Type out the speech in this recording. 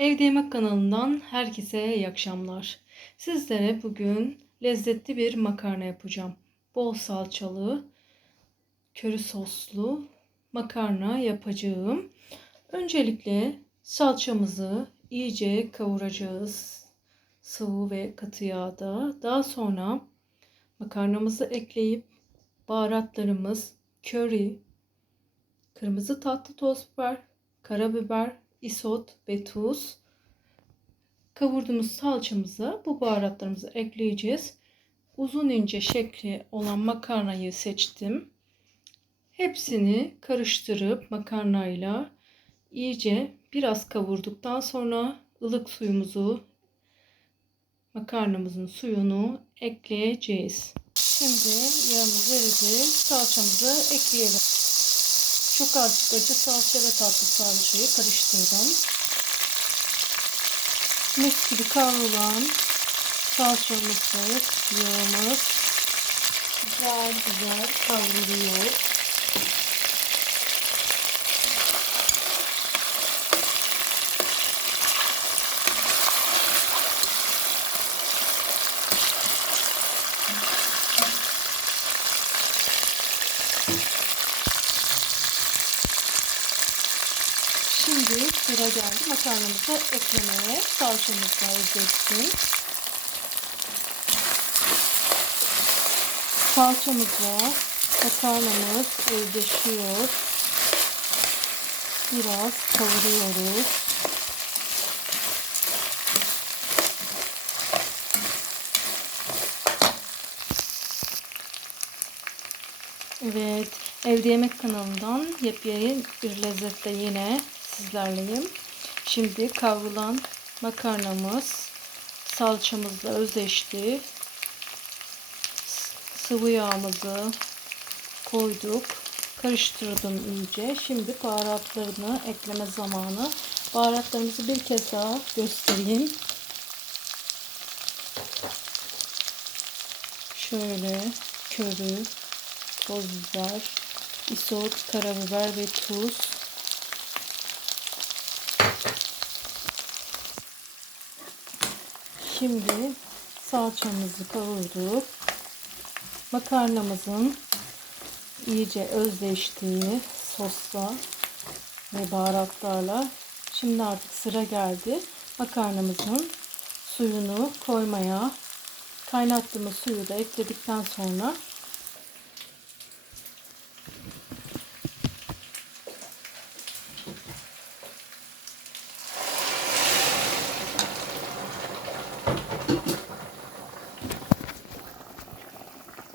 Evde Yemek kanalından herkese iyi akşamlar. Sizlere bugün lezzetli bir makarna yapacağım. Bol salçalı, köri soslu makarna yapacağım. Öncelikle salçamızı iyice kavuracağız. Sıvı ve katı yağda. Daha sonra makarnamızı ekleyip baharatlarımız köri, kırmızı tatlı toz biber, karabiber, isot ve tuz. Kavurduğumuz salçamıza bu baharatlarımızı ekleyeceğiz. Uzun ince şekli olan makarnayı seçtim. Hepsini karıştırıp makarnayla iyice biraz kavurduktan sonra ılık suyumuzu makarnamızın suyunu ekleyeceğiz. Şimdi yağımızı vereceğiz. Salçamızı ekleyelim. Çok azıcık acı salça ve tatlı salçayı karıştırdım. Mis gibi kavrulan salçamız, yağımız güzel güzel kavruluyor. Şimdi sıra geldi makarnamızı eklemeye. Salçamızla özleşsin. Salçamızla makarnamız özleşiyor. Biraz kavuruyoruz. Evet, Evde Yemek kanalından yepyeni bir lezzette yine sizlerleyim. Şimdi kavrulan makarnamız salçamızla özleşti. Sıvı yağımızı koyduk. Karıştırdım iyice. Şimdi baharatlarını ekleme zamanı. Baharatlarımızı bir kez daha göstereyim. Şöyle körü, toz biber, isot, karabiber ve tuz. Şimdi salçamızı kavurduk. Makarnamızın iyice özleştiği sosla ve baharatlarla şimdi artık sıra geldi. Makarnamızın suyunu koymaya kaynattığımız suyu da ekledikten sonra